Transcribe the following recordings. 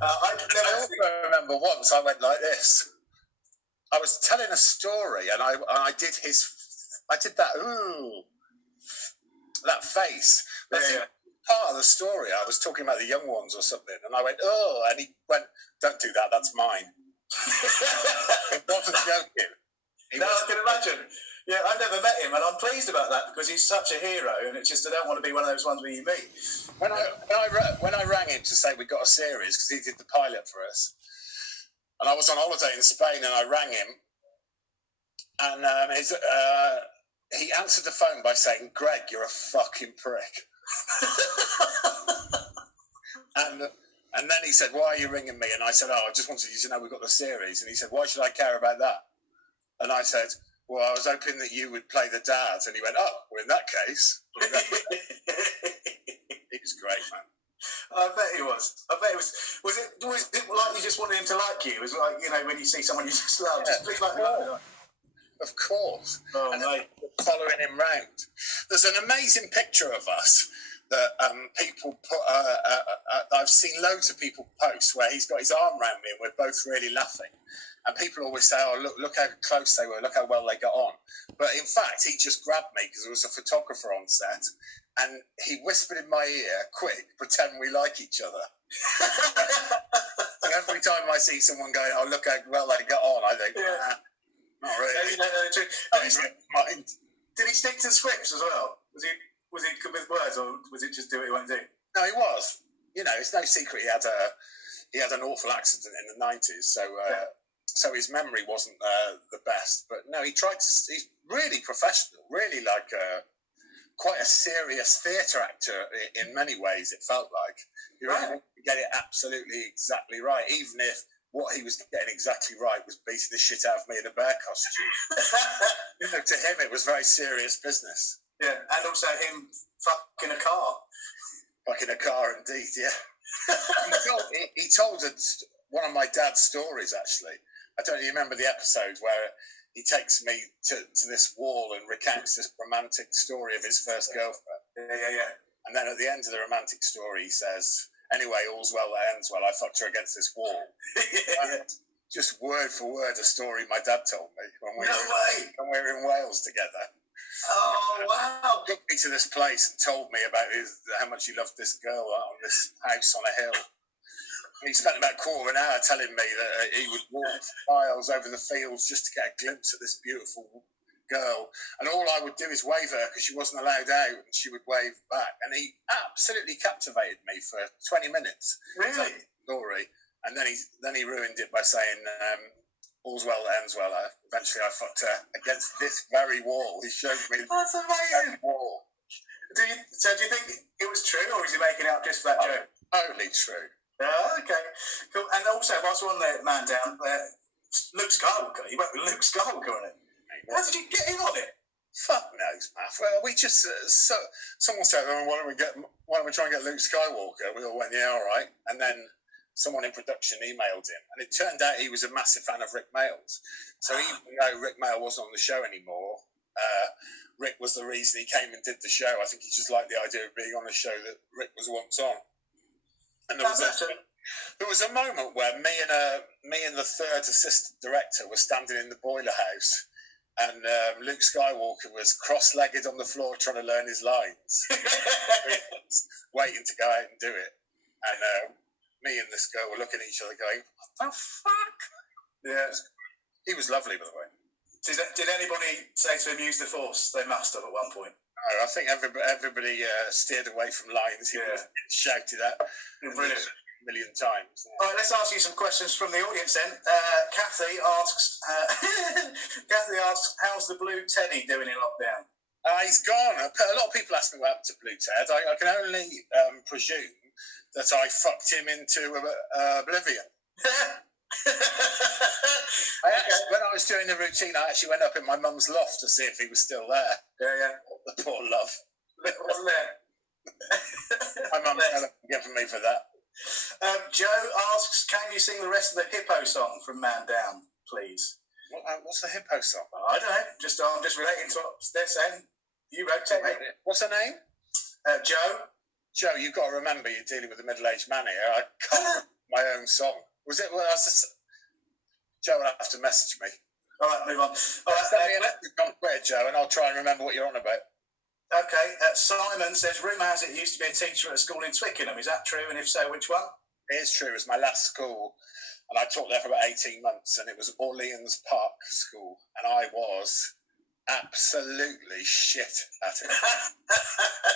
I also remember once I went like this. I was telling a story, and I did that face. Part of the story, I was talking about the young ones or something, and I went, and he went, "Don't do that. That's mine." He wasn't joking. I can imagine. Yeah, I've never met him, and I'm pleased about that because he's such a hero, and it's just I don't want to be one of those ones where you meet. When I rang him to say we got a series because he did the pilot for us, and I was on holiday in Spain, and I rang him, and he answered the phone by saying, "Greg, you're a fucking prick." And then he said, "Why are you ringing me?" And I said, "I just wanted you to know we got the series." And he said, "Why should I care about that?" And I said, "Well, I was hoping that you would play the dad." And he went, "Oh, well, in that case." He was great, man. I bet he was. Was it like you just wanted him to like you? It was like, when you see someone you just love, just please like me. Of course. Oh, and mate. Following him round. There's an amazing picture of us that people put. I've seen loads of people post where he's got his arm around me and we're both really laughing. And people always say, "Oh, look how close they were. Look how well they got on." But in fact, he just grabbed me because there was a photographer on set, and he whispered in my ear, "Quick, pretend we like each other." So every time I see someone going, "Oh, look how well they got on," I think, not really. Did he stick to scripts as well? Was he good with words, or was it just do what he won't do? No, he was. It's no secret he had an awful accident in the 90s, so his memory wasn't the best. But no, he tried to. He's really professional, really like quite a serious theatre actor in many ways. It felt like he really wanted to get it absolutely exactly right, even if what he was getting exactly right was beating the shit out of me in a bear costume. To him, it was very serious business. Yeah, and also him fucking a car. Fucking a car, indeed, yeah. he told one of my dad's stories, actually. I don't even remember the episode where he takes me to this wall and recounts this romantic story of his first girlfriend. Yeah. And then at the end of the romantic story, he says, "Anyway, all's well that ends well. I fucked her against this wall." Just word for word a story my dad told me when we were in Wales together. Oh, wow. He took me to this place and told me about how much he loved this girl on this house on a hill. And he spent about a quarter of an hour telling me that he would walk miles over the fields just to get a glimpse of this beautiful girl. And all I would do is wave at her because she wasn't allowed out, and she would wave back. And he absolutely captivated me for 20 minutes. Really? Story. And then he ruined it by saying, "All's well that ends well." Eventually I fucked her against this very wall. He showed me That's amazing. Wall. Do you think it was true, or was he making it up just for that joke? Totally true. Okay, cool. And also, whilst we're on the Man Down, Luke Skywalker. You went with Luke Skywalker on it. How did you get in on it? Fuck knows, Matt. Well, we just someone said, "Oh, why don't we try and get Luke Skywalker?" We all went, "Yeah, all right." And then someone in production emailed him, and it turned out he was a massive fan of Rick Mayall's. So even though Rick Mayall wasn't on the show anymore, Rick was the reason he came and did the show. I think he just liked the idea of being on a show that Rick was once on. And there was a moment where me and the third assistant director were standing in the boiler house, and Luke Skywalker was cross-legged on the floor trying to learn his lines, waiting to go out and do it. And me and this girl were looking at each other going, "What the fuck?" Yeah. He was lovely, by the way. Did anybody say to him, "Use the Force"? They must have at one point. No, I think everybody steered away from lines. He was shouted at a million times. Yeah. All right, let's ask you some questions from the audience then. Kathy asks, how's the Blue Teddy doing in lockdown? He's gone. A lot of people ask me what happened to Blue Ted. I can only presume that I fucked him into oblivion. When I was doing the routine, I actually went up in my mum's loft to see if he was still there. Yeah. The poor love. Wasn't there? My mum's never forgiven me for that. Joe asks, can you sing the rest of the Hippo song from Man Down, please? What's the Hippo song? I don't know. I'm just relating to what they're saying. You wrote it, mate. What's her name? Joe. Joe, you've got to remember you're dealing with a middle-aged man here. I can't remember my own song. Was it? Well, Joe will have to message me. All right, move on. All right, Send me a message on Twitter, Joe, and I'll try and remember what you're on about. okay. Simon says, rumour has it you used to be a teacher at a school in Twickenham. Is that true? And if so, which one? It is true. It was my last school, and I taught there for about 18 months, and it was Orleans Park School, and I was absolutely shit at it.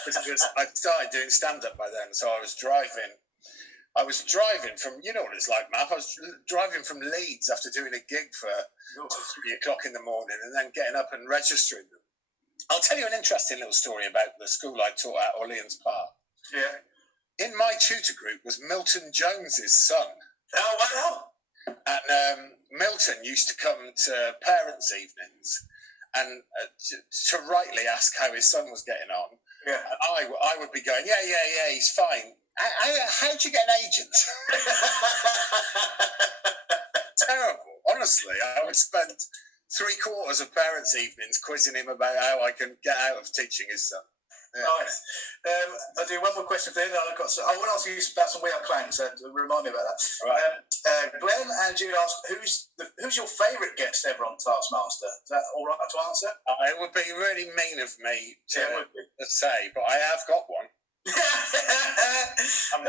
Because I started doing stand-up by then, so I was driving from, you know what it's like, Matt. I was driving from Leeds after doing a gig for 3 o'clock in the morning and then getting up and registering them. I'll tell you an interesting little story about the school I taught at, Orleans Park. Yeah. In my tutor group was Milton Jones's son. Oh, wow. And Milton used to come to parents' evenings and to rightly ask how his son was getting on. Yeah. And I would be going, yeah, he's fine. How'd you get an agent? Terrible. Honestly, I would spend 3/4 of parents' evenings quizzing him about how I can get out of teaching his son. Yeah. Nice. I'll do one more question for you. I want to ask you about some We Are Clang, so remind me about that. Right. Glenn and Jude asked, who's your favourite guest ever on Taskmaster? Is that all right to answer? It would be really mean of me to say, but I have got one. I'm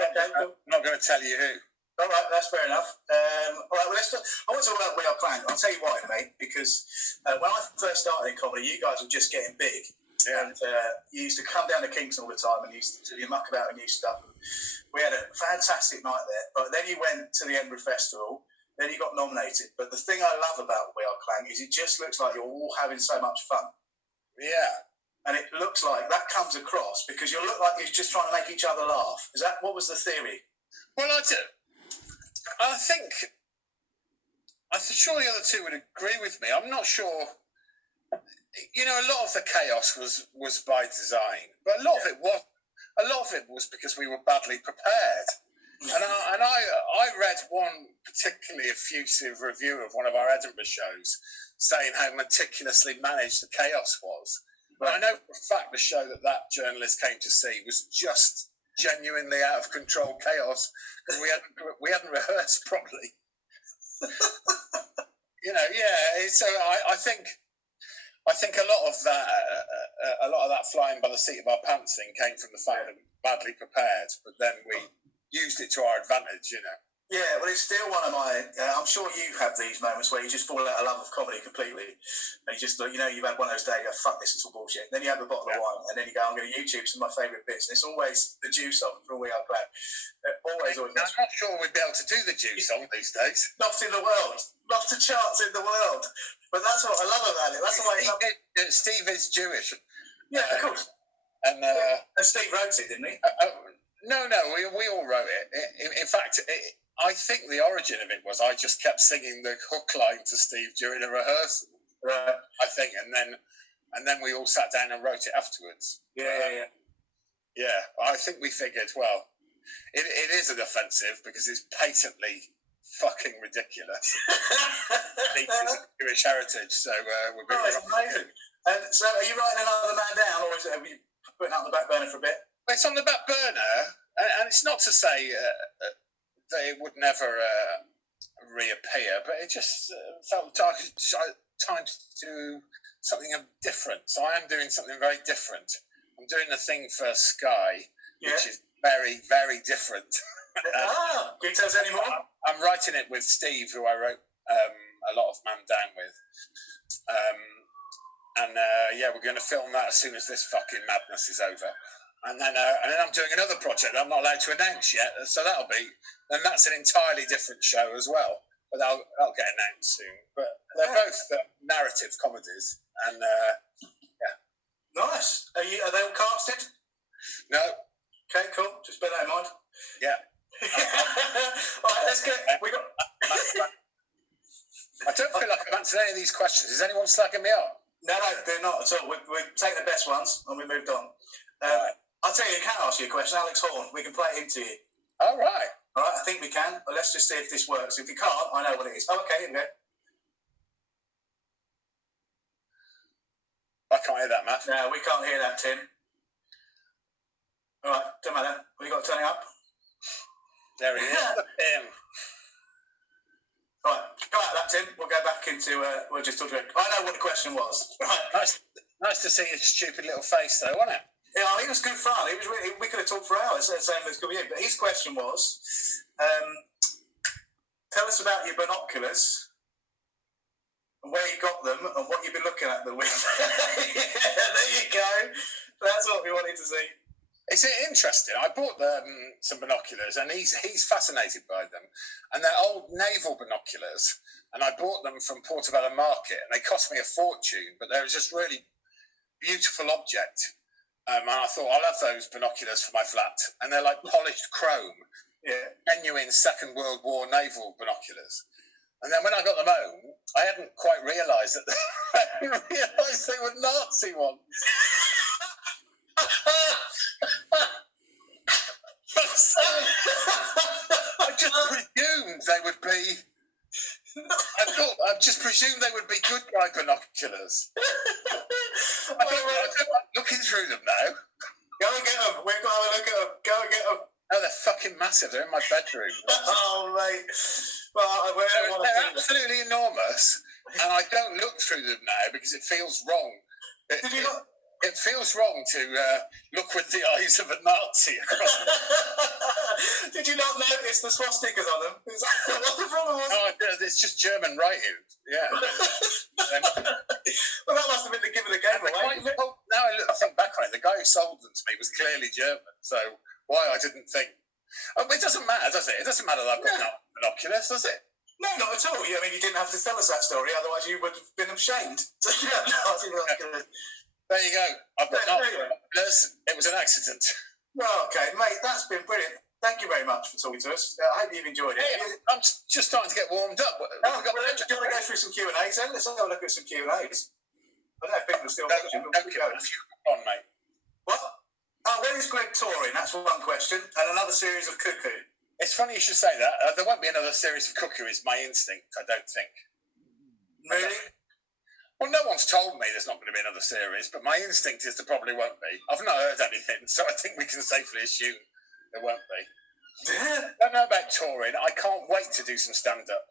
not going to tell you who. All right, that's fair enough. All right, well, I want to talk about We Are Clang. I'll tell you why, mate, because when I first started in comedy, you guys were just getting big. Yeah. And you used to come down to Kingston all the time and you muck about with new stuff. We had a fantastic night there, but then you went to the Edinburgh Festival, then you got nominated. But the thing I love about We Are Clang is it just looks like you're all having so much fun. Yeah. And it looks like that comes across because you look like you're just trying to make each other laugh. What was the theory? Well, I think I'm sure the other two would agree with me. I'm not sure. You know, a lot of the chaos was by design, but a lot of it was because we were badly prepared. And I read one particularly effusive review of one of our Edinburgh shows saying how meticulously managed the chaos was. But I know for a fact the show that journalist came to see was just genuinely out of control chaos because we hadn't rehearsed properly. You know, yeah. So I think a lot of that flying by the seat of our pants thing came from the fact that we were badly prepared, but then we used it to our advantage, you know. Yeah, well, it's still one of my. I'm sure you have these moments where you just fall out of love of comedy completely, and you've had one of those days. You go, fuck this, it's all bullshit. Then you have a bottle of wine, and then you go, I'm going to YouTube some of my favourite bits, and it's always the Jew song from We Are Clang. Always. I'm not sure we'd be able to do the Jew song these days. Not in the world, not the charts in the world. But that's what I love about it. That's why Steve is Jewish. Yeah, of course. And Steve wrote it, didn't he? No, we all wrote it. In fact, I think the origin of it was I just kept singing the hook line to Steve during a rehearsal. Right. I think, and then we all sat down and wrote it afterwards. Yeah. I think we figured, well, it is an offensive because it's patently fucking ridiculous. It's Jewish heritage, so we're going it's amazing. And so, are you writing another man down, or are you putting it on the back burner for a bit? It's on the back burner, and it's not to say that it would never reappear, but it just felt time to do something different. So I am doing something very different. I'm doing a thing for Sky, which is very, very different. Can you tell us any more? I'm writing it with Steve, who I wrote a lot of Man Down with. We're going to film that as soon as this fucking madness is over. And then I'm doing another project I'm not allowed to announce yet, so that's an entirely different show as well. But that'll get announced soon. But they're both narrative comedies, and Nice. Are they all casted? No. Okay, cool. Just bear that in mind. Yeah. All right, let's get. I don't feel like I've answered any of these questions. Is anyone slacking me up? No, they're not at all. We take the best ones and we moved on. Right. I'll tell you, I can ask you a question. Alex Horn, we can play it into you. All right. All right, I think we can. But let's just see if this works. If you can't, I know what it is. Oh, okay, here we go. I can't hear that, Matt. No, we can't hear that, Tim. All right, don't matter. We got to turn it up. There he is. we're just talking about. I know what the question was. Right? Nice to see your stupid little face, though, wasn't it? Yeah, it was good fun. It was really. We could have talked for hours, same as good with you. But his question was, tell us about your binoculars and where you got them and what you've been looking at them with. Yeah, there you go. That's what we wanted to see. It's interesting. I bought some binoculars, and he's fascinated by them. And they're old naval binoculars, and I bought them from Portobello Market, and they cost me a fortune, but they were just really beautiful object. And I thought, I'll have those binoculars for my flat. And they're like polished chrome, genuine Second World War naval binoculars. And then when I got them home, I hadn't quite realised that they were Nazi ones. I just presumed they would be. I just presumed they would be good guy binoculars. I don't like looking through them now. Go and get them. We've got to have a look at them. Go and get them. No, they're fucking massive. They're in my bedroom. Oh, mate. Well, they're absolutely enormous, and I don't look through them now because it feels wrong. Did you not? It feels wrong to look with the eyes of a Nazi across them. Did you not notice the swastikas on them? Is that what the problem was? No, it's just German writing. Yeah. Well, that must have been the give of the game away. Now I think back on it, the guy who sold them to me was clearly German. So why I didn't think. It doesn't matter, does it? It doesn't matter that I've got binoculars, does it? No, not at all. I mean, you didn't have to tell us that story, otherwise you would have been ashamed. There you go. I've got binoculars. It was an accident. Well, okay, mate, that's been brilliant. Thank you very much for talking to us. I hope you've enjoyed it. Hey, I'm just starting to get warmed up. Do you want to go through some Q&As then? Let's have a look at some Q&As. I don't know if people are still watching, but we'll go. On, mate. What? Oh, where is Greg touring? That's one question. And another series of Cuckoo. It's funny you should say that. There won't be another series of Cuckoo, is my instinct, I don't think. Really? Well, no one's told me there's not going to be another series, but my instinct is there probably won't be. I've not heard anything, so I think we can safely assume there won't be. I don't know about touring. I can't wait to do some stand-up.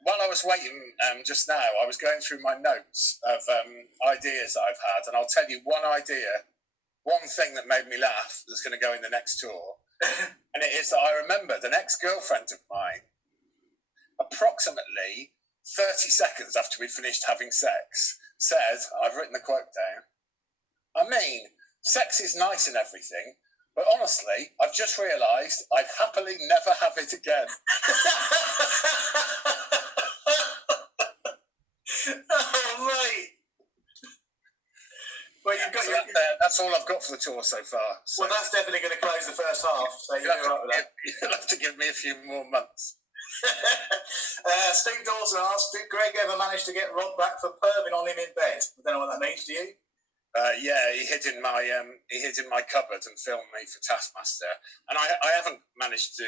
While I was waiting just now, I was going through my notes of ideas that I've had, and I'll tell you one thing that made me laugh that's going to go in the next tour, and it is that I remembered an ex-girlfriend of mine, approximately 30 seconds after we finished having sex, said, I've written the quote down, I mean, sex is nice and everything, but honestly, I've just realised I'd happily never have it again. Oh, mate. Well, that's all I've got for the tour so far. So. Well, that's definitely going to close the first half. So you'll have to give me a few more months. Steve Dawson asked, did Greg ever manage to get Rod back for perving on him in bed? I don't know what that means, do you? Yeah, he hid in my cupboard and filmed me for Taskmaster, and I haven't managed to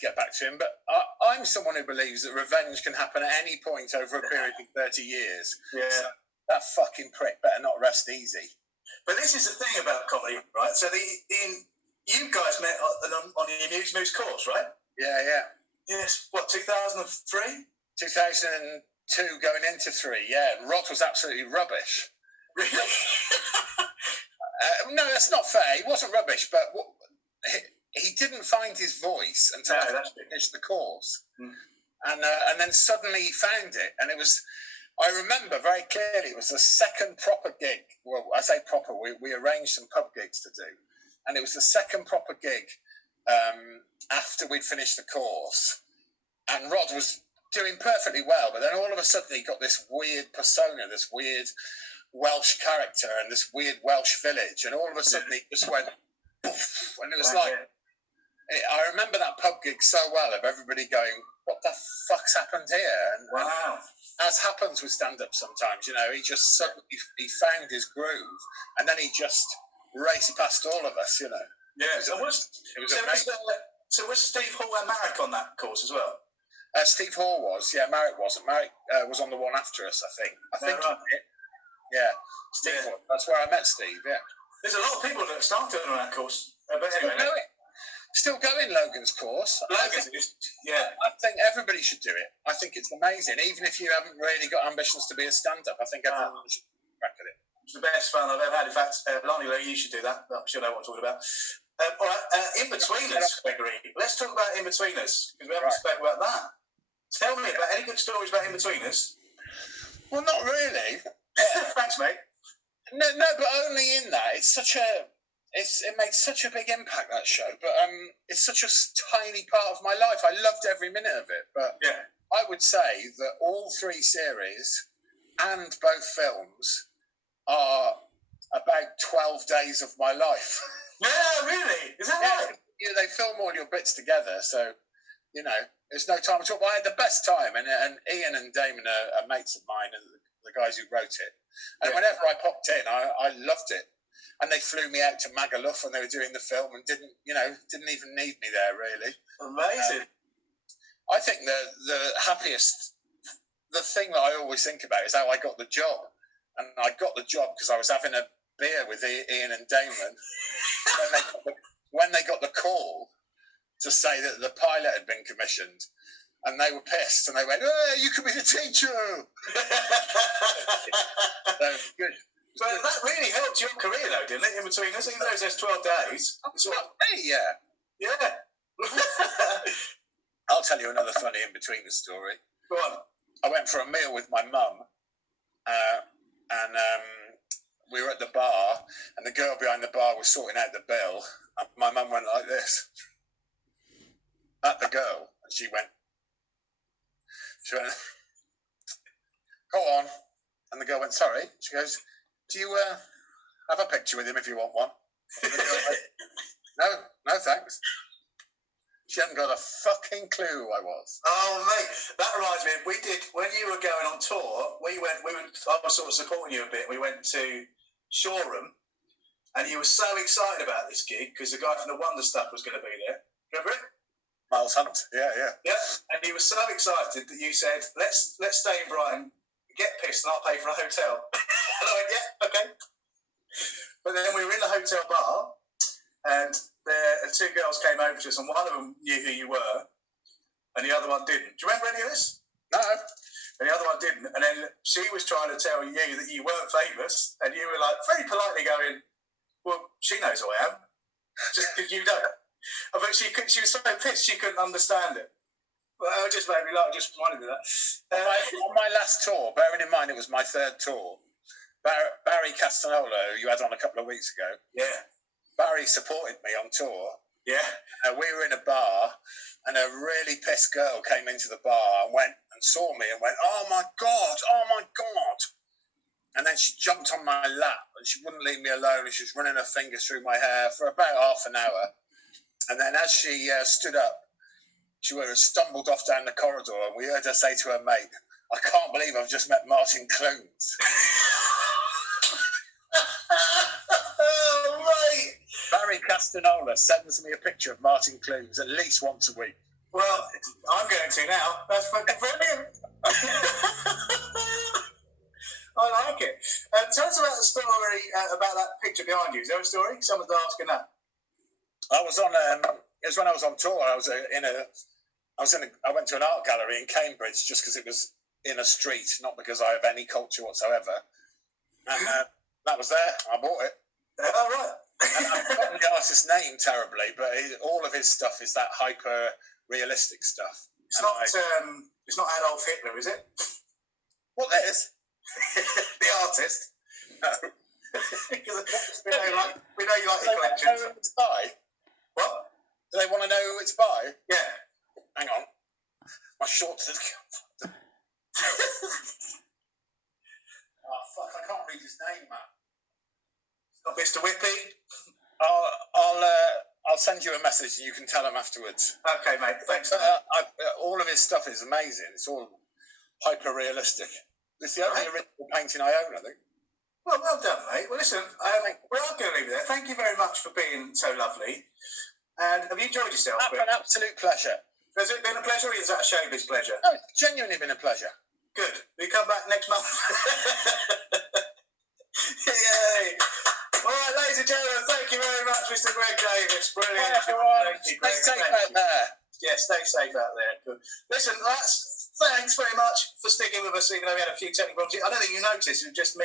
get back to him. But I'm someone who believes that revenge can happen at any point over a period of 30 years. Yeah, so that fucking prick better not rest easy. But this is the thing about comedy, right? So you guys met on the Muse Moose course, right? Yeah. Yes. What, 2003? 2002 going into 3, yeah. Rod was absolutely rubbish. Really? No, that's not fair. He wasn't rubbish, but he didn't find his voice until I finished the course. Mm. And then suddenly he found it. And it was, I remember very clearly, it was the second proper gig. Well, I say proper, we arranged some pub gigs to do. And it was the second proper gig after we'd finished the course. And Rod was doing perfectly well, but then all of a sudden he got this weird persona, this weird Welsh character and this weird Welsh village, and all of a sudden he just went poof, and it was I remember that pub gig so well, of everybody going, what the fuck's happened here? And, wow. As happens with stand-up sometimes, he just suddenly he found his groove, and then he just raced past all of us, Yeah, so was Steve Hall and Marek on that course as well? Steve Hall was, yeah. Marek wasn't. Marek was on the one after us, I think. Right. Yeah, Steve Hall. That's where I met Steve, yeah. There's a lot of people that started on that course. But anyway. Still going Logan's course. I think everybody should do it. I think it's amazing. Even if you haven't really got ambitions to be a stand-up, I think everyone should crack at it. It's the best fun I've ever had. In fact, Lonnie Lee, you should do that. I'm sure you know what I'm talking about. All right, In-Betweeners, Gregory. Let's talk about In-Betweeners, because we haven't spoken about that. Tell me about any good stories about In-Betweeners. Well, not really. Thanks, mate. No, but only in that. It made such a big impact, that show, but it's such a tiny part of my life. I loved every minute of it, but I would say that all 3 series and both films are about 12 days of my life. Yeah, really? Is that right? Yeah, they film all your bits together, so, you know, there's no time at all. But I had the best time, and Ian and Damon are mates of mine, and the guys who wrote it. And whenever I popped in, I loved it. And they flew me out to Magaluf when they were doing the film and didn't even need me there, really. Amazing. I think the thing that I always think about is how I got the job. And I got the job because I was having a beer with Ian and Damon when they got the call to say that the pilot had been commissioned. And they were pissed, and they went, "Oh, you could be the teacher." So, good. But that really helped your career, though, didn't it? In-Betweeners, even though there's 12 days. Yeah. I'll tell you another funny In-Betweeners story. Go on. I went for a meal with my mum, and we were at the bar, and the girl behind the bar was sorting out the bill, and my mum went like this at the girl, and she went, "Go on," and the girl went, "Sorry." She goes, "Do you have a picture with him if you want one?" And the girl went, No, thanks. She hadn't got a fucking clue who I was. Oh, mate, that reminds me. We did when you were going on tour. I was sort of supporting you a bit. We went to Shoreham, and you were so excited about this gig because the guy from the Wonder Stuff was going to be there. Remember it? Miles Hunt, yeah. Yeah, and he was so excited that you said, let's stay in Brighton, get pissed, and I'll pay for a hotel. And I went, yeah, okay. But then we were in the hotel bar, and the 2 girls came over to us, and one of them knew who you were, and the other one didn't. Do you remember any of this? No. And the other one didn't. And then she was trying to tell you that you weren't famous, and you were like very politely going, "Well, she knows who I am, just because you don't." But she was so pissed she couldn't understand it. Well, it just made me laugh. Just reminded me of that. On my last tour, bearing in mind it was my 3rd tour, Barry Castanola, who you had on a couple of weeks ago. Yeah. Barry supported me on tour. Yeah. We were in a bar, and a really pissed girl came into the bar and went and saw me and went, "Oh my God. And then she jumped on my lap, and she wouldn't leave me alone, and she was running her fingers through my hair for about half an hour. And then as she stood up, she stumbled off down the corridor, and we heard her say to her mate, "I can't believe I've just met Martin Clunes." Oh, mate. Barry Castanola sends me a picture of Martin Clunes at least once a week. Well, I'm going to now. That's fucking brilliant. I like it. Tell us about the story about that picture behind you. Is there a story? Someone's asking that. I was on. It was when I was on tour. I went to an art gallery in Cambridge just because it was in a street, not because I have any culture whatsoever. And that was there. I bought it. Oh, right. And I've forgotten the artist's name terribly, but all of his stuff is that hyper realistic stuff. It's not Adolf Hitler, is it? What that is? The artist. No. we know you like the collections. Who it's by? What? Do they want to know who it's by? Yeah. Hang on. My shorts are... Oh, fuck, I can't read his name, man. Not Mr. Whippy? I'll send you a message and you can tell him afterwards. Okay, mate. Thanks. All of his stuff is amazing. It's all hyper-realistic. It's the only original painting I own, I think. Well done, mate. Well, listen, we're all going to leave it there. Thank you very much for being so lovely. And have you enjoyed yourself? It's been an absolute pleasure. Has it been a pleasure, or is that a showbiz pleasure? No, it's genuinely been a pleasure. Good. Will you come back next month? Yay! All right, ladies and gentlemen, thank you very much, Mr. Greg Davis. Brilliant. Hi, everyone. Thank you, Stay Greg. safe Thank out you. there. Yeah, stay safe out there. Good. Listen, thanks very much for sticking with us, even though we had a few technical problems. I don't think you noticed, it was just me